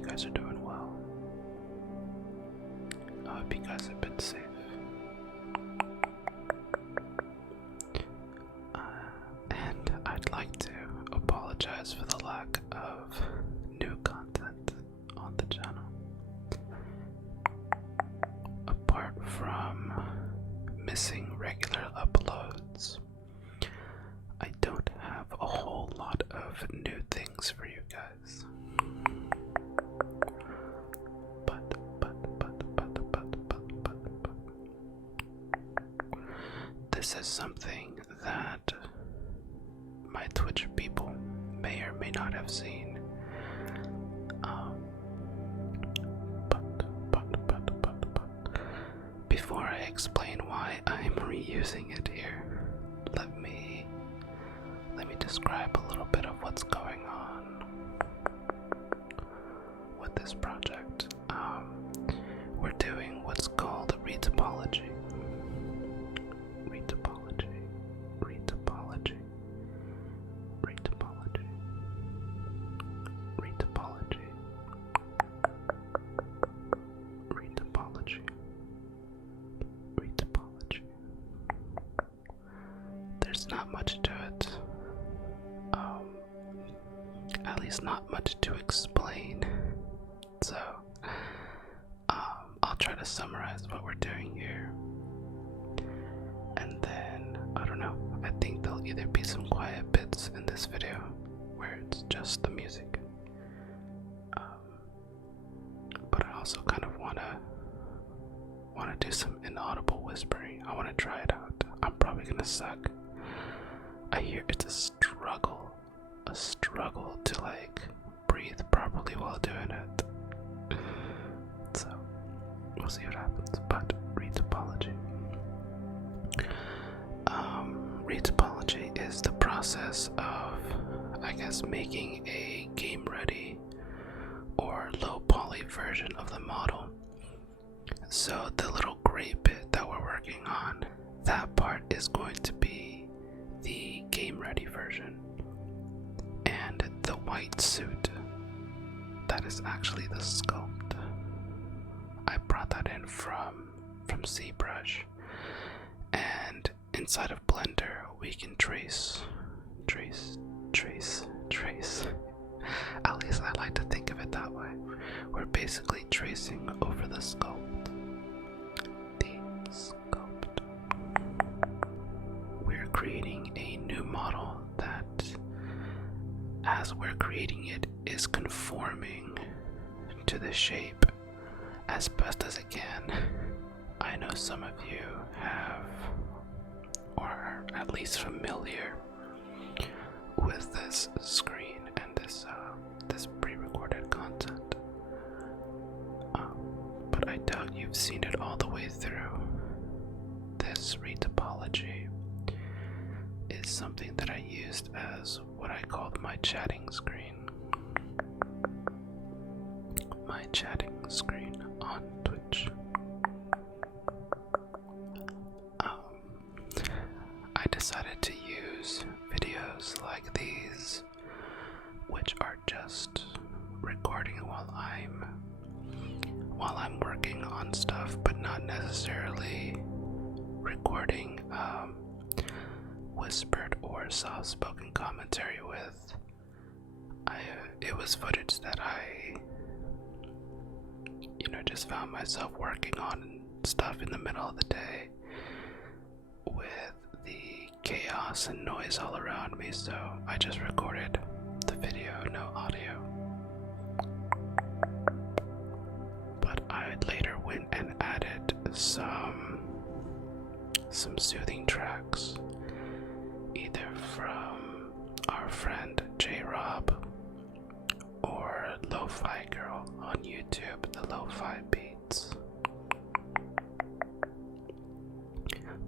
you guys are doing well. I hope you guys have been safe. And I'd like to apologize for the lack of new content on the channel. Apart from missing regular uploads, I don't have a whole lot of new things for you guys. But this is something that my Twitch people may or may not have seen. Before I explain why I'm reusing it here, let me describe a little bit of what's going on with this project. We're doing what's called retopology. Retopology. Retopology. Retopology. Retopology. Retopology. Retopology. There's not much to it. At least not much to explain. So, I'll try to summarize what we're doing here. And then, I don't know, I think there'll either be some quiet bits in this video where it's just the music. But I also kind of wanna do some inaudible whispering. I wanna try it out. I'm probably gonna suck. I hear it's a struggle to like breathe properly while doing it. So we'll see what happens. But retopology. Retopology is the process of, I guess, making a game ready or low poly version of the model. So the little gray bit that we're working on, that part is going to be the game ready version. And the white suit, that is actually the sculpt. I brought that in from Zbrush, and inside of Blender we can trace. At least I like to think of it that way. We're basically tracing over the sculpt. The sculpt. We're creating a new model that, as we're creating it, is conforming to the shape as best as it can. I know some of you have, or are at least familiar with this screen and this pre-recorded content, but I doubt you've seen it all the way through. This retopology is something that I used as what I called my chatting screen. My chatting screen on Twitch. I decided to use videos like these, which are just recording while I'm working on stuff, but not necessarily recording whispered or soft-spoken commentary with. It was footage that I just found myself working on stuff in the middle of the day with the chaos and noise all around me, so I just recorded the video, no audio. But I later went and added some soothing tracks, either from our friend J-Rob or Lo-Fi Girl on YouTube, the Lo-Fi Beats,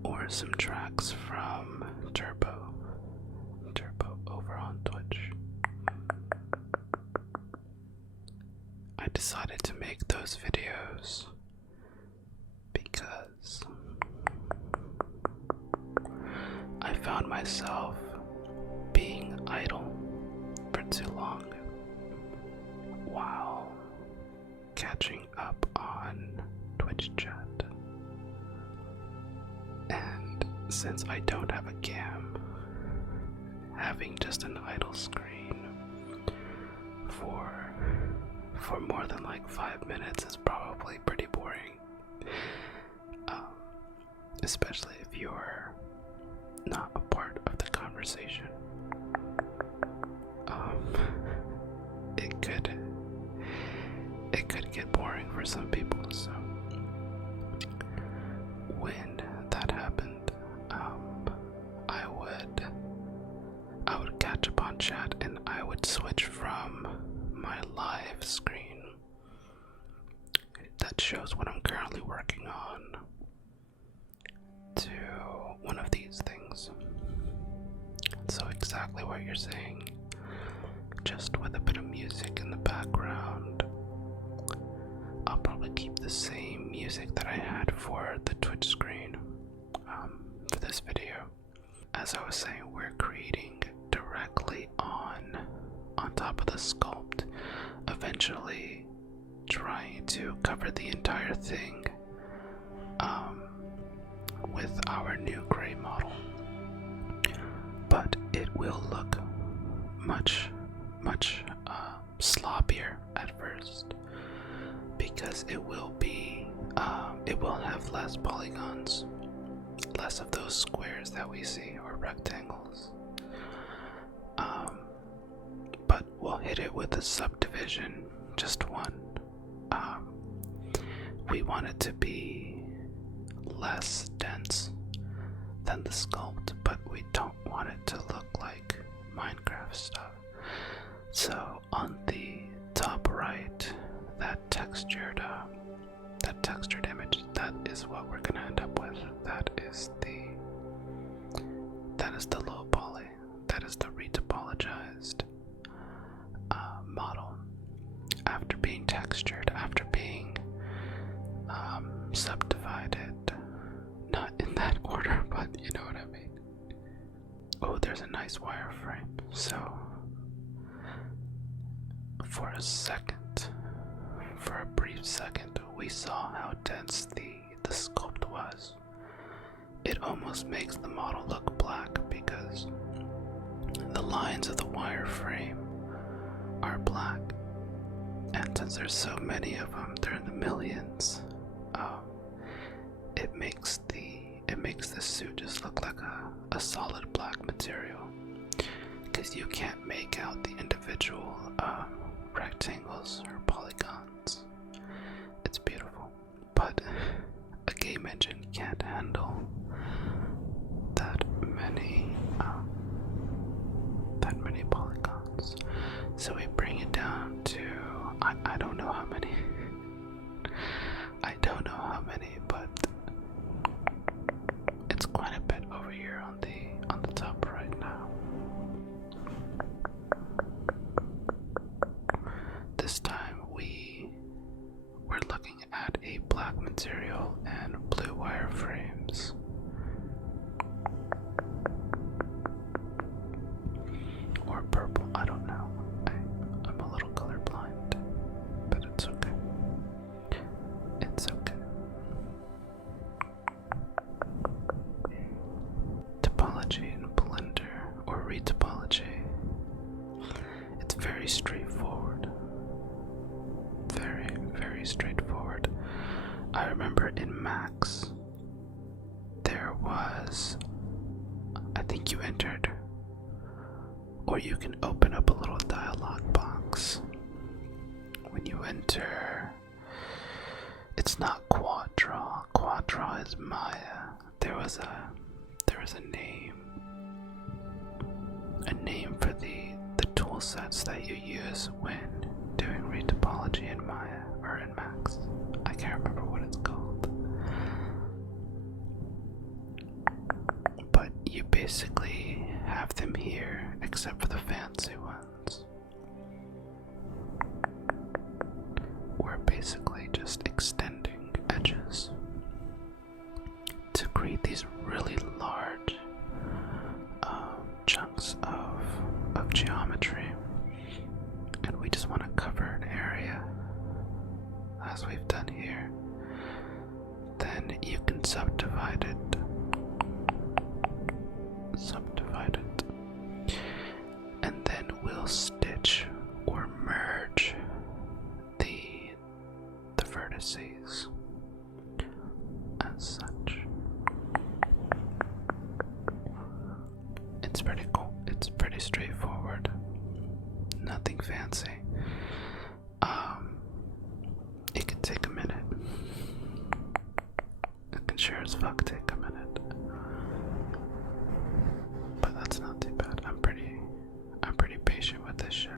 or some tracks from Turbo over on Twitch. I decided to make those videos because I found myself being idle for too long while catching up on Twitch chat. And since I don't have a cam, having just an idle screen for more than like 5 minutes is probably pretty boring. Especially if you're not a part of the conversation. It could get boring for some people, so when that happened, I would catch up on chat and I would switch from my live screen that shows what I'm currently working on to one of these things. So exactly what you're saying, just with a bit of music in the background. I'll probably keep the same music that I had for the Twitch screen for this video. As I was saying, we're creating directly on top of the sculpt, eventually trying to cover the entire thing with our new gray model. But it will look much sloppier at first, because it will have less polygons, less of those squares that we see, or rectangles. But we'll hit it with a subdivision, just one. We want it to be less dense than the sculpt, but we don't want it to look like Minecraft stuff. So on the top right, that textured image, that is what we're gonna end up with. That is the low poly. That is the retopologized model. After being textured, after being subdivided, not in that order, but you know what I mean. Oh, there's a nice wireframe. So for a brief second, we saw how dense the sculpt was. It almost makes the model look black because the lines of the wireframe are black, and since there's so many of them, they're in the millions. It makes the suit just look like a solid black material, because you can't make out the individual rectangles or polygons. It's beautiful, but a game engine can't handle that many polygons. So we bring it down to I don't know how many. I don't know how many, but it's quite a bit over here on the top right now. This time we're looking at a black material and blue wireframes. Or purple, I don't know. I'm a little colorblind, but it's okay. It's okay. Topology in Blender, or retopology, it's very straightforward. Very, very straightforward. I remember in Max, there was, I think you entered, or you can open up a little dialog box when you enter. It's not Quadra. Quadra is Maya. There was a name for the tool sets that you use when doing retopology in Maya or in Max. I can't remember what it's called. But you basically have them here, except for the fancy ones. We're basically just extending edges to create these really large chunks of geometry, and we just want to cover an area as we've done here. Then you can subdivide it. And then we'll stitch or merge the vertices as such. It's pretty cool. It's pretty straightforward. Nothing fancy. It can take a minute. It can sure as fuck take a minute. But that's not too bad. I'm pretty patient with this shit.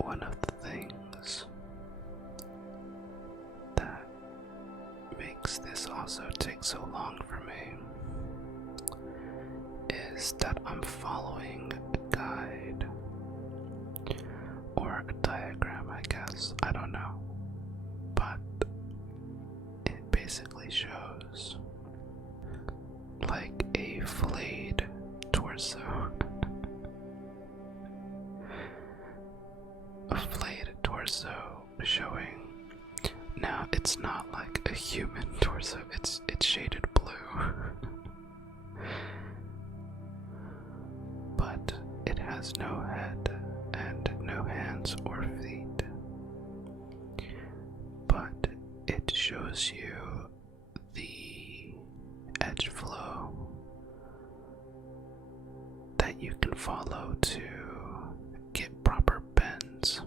One of the things that makes this also take so long for me is that I'm following a guide or a diagram, I guess. I don't know. But it basically shows like a flayed torso. A flayed torso showing. Now it's not like a human torso, it's shaded blue. But it has no head and no hands or feet. But it shows you the edge flow that you can follow to get proper bends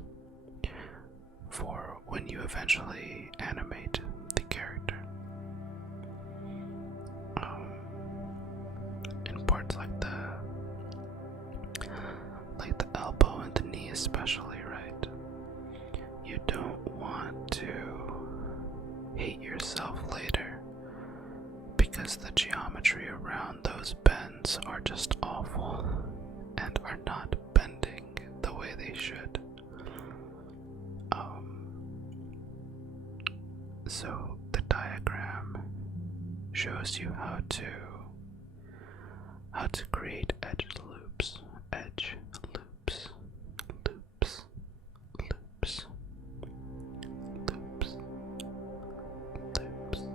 for when you eventually animate the character. In parts like the elbow and the knee especially, right? You don't want to hate yourself later because the geometry around those bends are just awful and are not bending the way they should. So the diagram shows you how to create edge loops, loops, loops, loops, loops,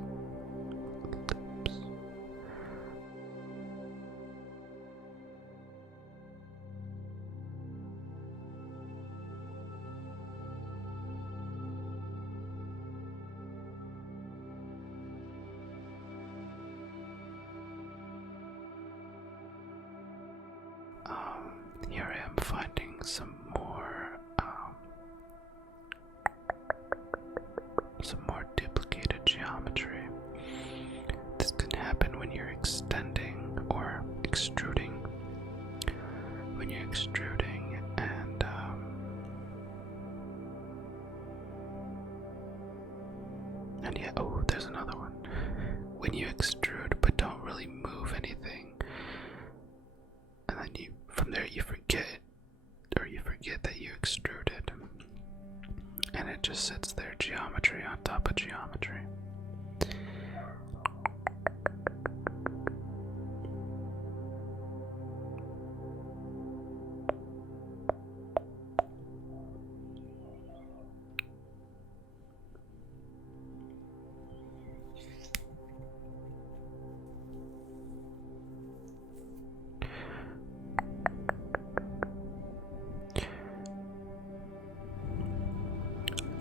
some more duplicated geometry. This can happen when you're extending or extruding. When you're extruding and yeah, oh, there's another one. When you extrude but don't really move anything, and then from there you forget that you extruded, and it just sits there, geometry on top of geometry.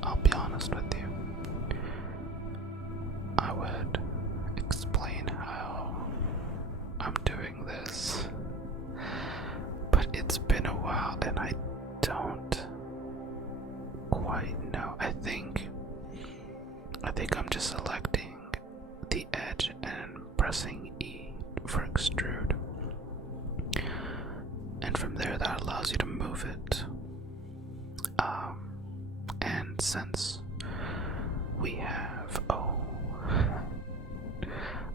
I'll be honest with you. I would explain how I'm doing this, but it's been a while and I don't quite know. I think I'm just selecting the edge and pressing E for extrude, and from there that allows you to move it. And since we have,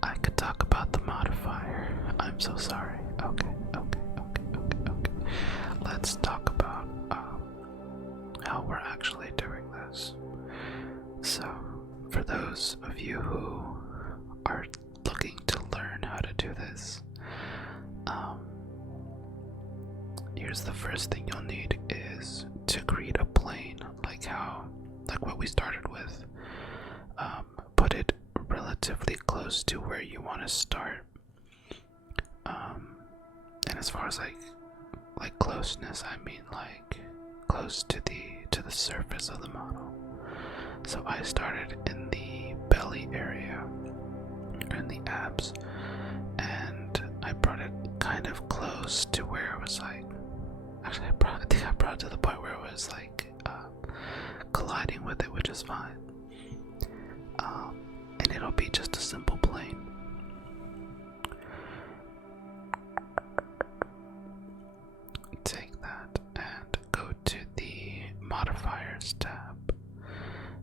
I could talk about the modifier. I'm so sorry. Okay. Let's talk about how we're actually doing this. So, for those of you who are looking to learn how to do this, here's the first thing you'll need is to create a plane, like what we started with. Put it relatively close to where you want to start. And as far as like closeness, I mean like close to the surface of the model. So I started in the belly area, or in the abs, and I brought it kind of close to where it was like. Actually, I think I brought it to the point where it was like colliding with it, which is fine. And it'll be just a simple plane. Take that and go to the modifiers tab.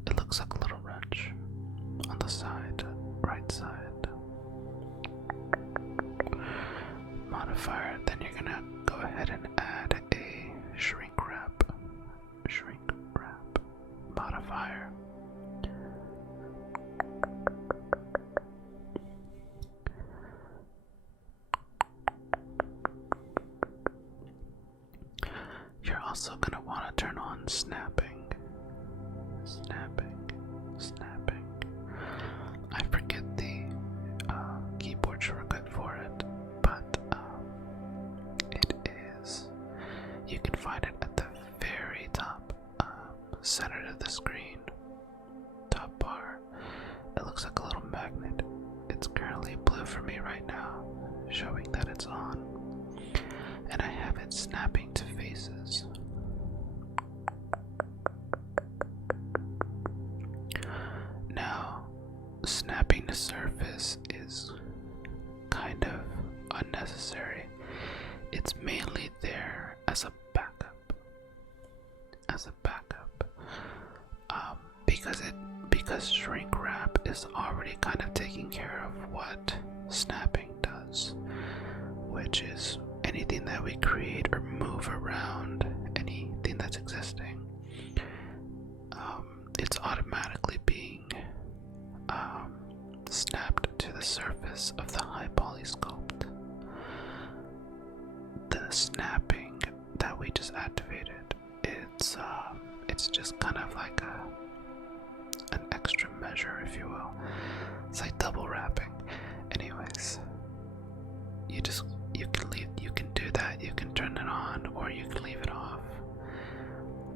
It looks like a little wrench on the side, right side. Modifier, then you're gonna go ahead and add a shrink wrap modifier. You're also gonna want to turn on snapping. I forget the keyboard shortcut for it, but it is. You can find it at the very top, center of the screen, top bar. It looks like a little magnet. It's currently blue for me right now, showing that it's on, and I have it snapping to faces. Now, snapping to surface is kind of unnecessary. It's mainly there as a backup. Because shrink wrap is already kind of taking care of what snapping does, which is anything that we create or move around, anything that's existing, it's automatically being snapped to the surface of the high poly sculpt. The snapping that we just activated, it's just kind of like an extra measure, if you will. It's like double wrapping. Anyways, you can do that. You can turn it on or you can leave it off.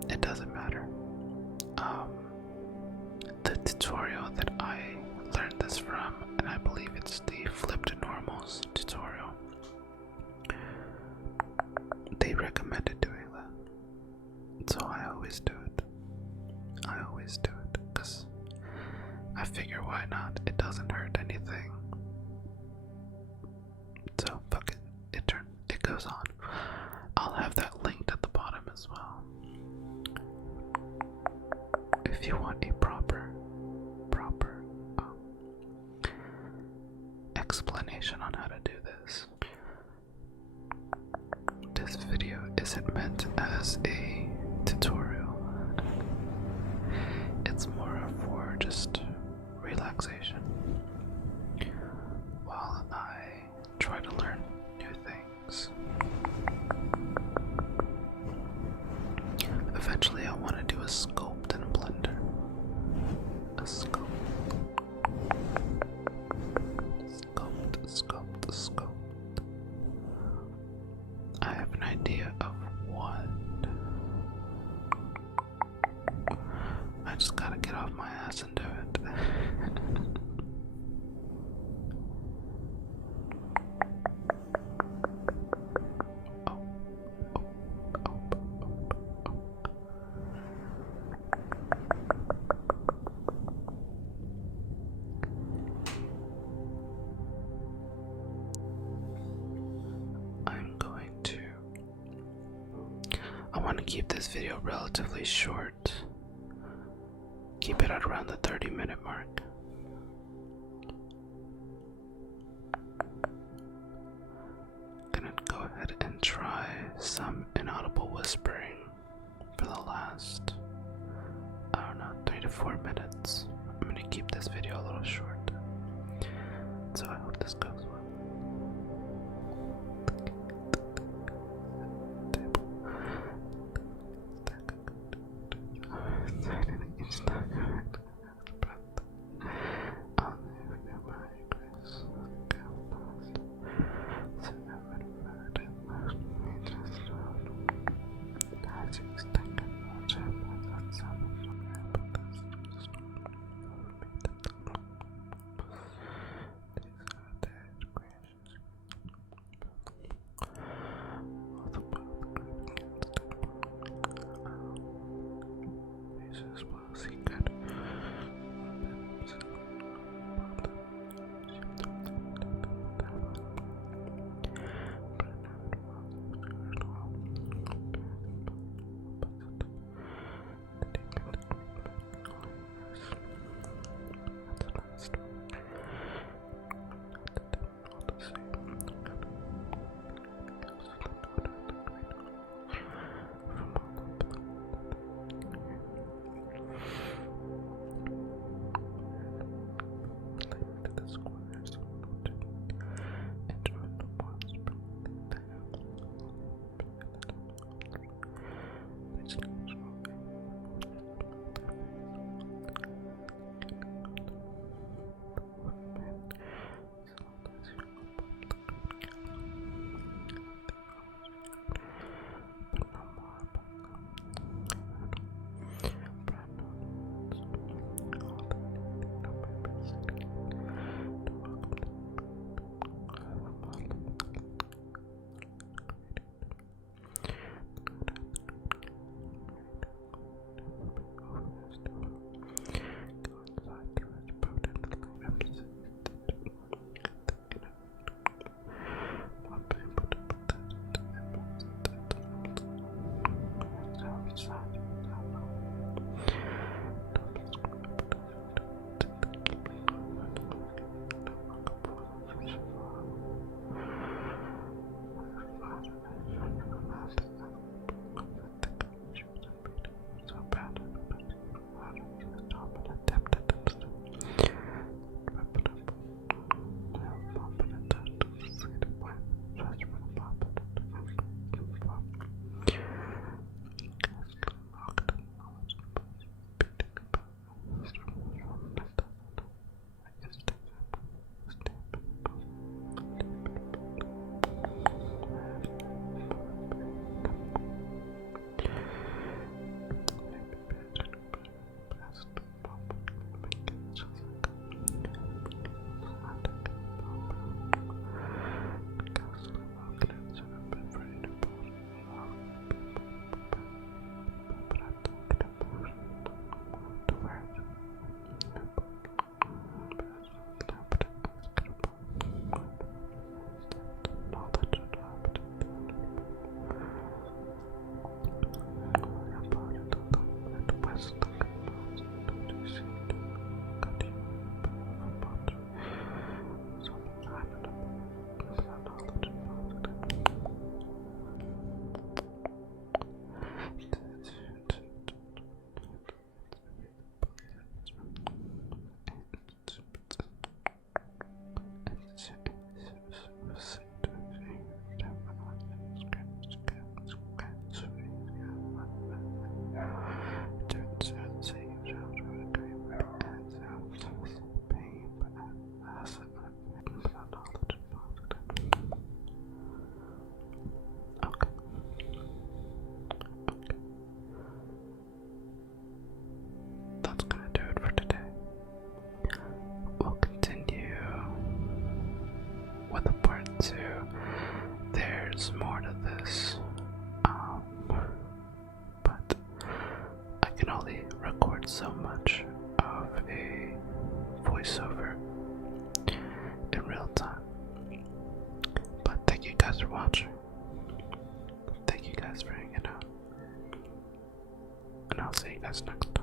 It doesn't matter. The tutorial that I learned this from, and I believe it's the flipped normals tutorial, they recommended doing that. always do it. I always do it because I figure why not? It doesn't hurt anything. So fuck it. It goes on. I'll have that linked at the bottom as well. If you want a proper explanation on how to do this. This video isn't meant as a tutorial. It's more for just relaxation while I try to learn new things. Eventually I want to do a sculpt in Blender. A sculpt. Sculpt. I have an idea of what. I just gotta get off my ass and do it. I want to keep this video relatively short. Keep it at around the 30-minute mark. Gonna go ahead and try some inaudible whispering for the last, I don't know, 3 to 4 minutes. I'm gonna keep this video a little short. So I hope this goes well. there's more to this, but I can only record so much of a voiceover in real time. But thank you guys for watching. Thank you guys for hanging out. And I'll see you guys next time.